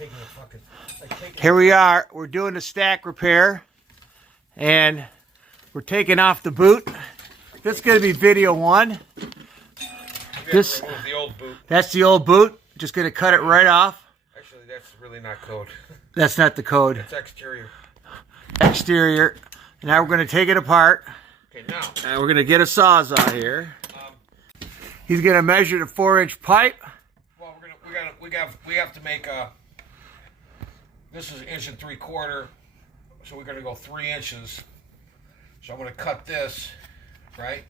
taking a fucking... Here we are. We're doing the stack repair. And we're taking off the boot. This is going to be video 1. This... remove the old boot. That's the old boot. Just going to cut it right off. Actually, that's really not code. That's not the code. It's exterior. Exterior. Now we're going to take it apart. Okay, now. And we're going to get a sawzall here. He's going to measure the 4-inch pipe. Well, we have to make a... This is 1 3/4 inches. So we're going to go 3 inches. So I'm going to cut this, right?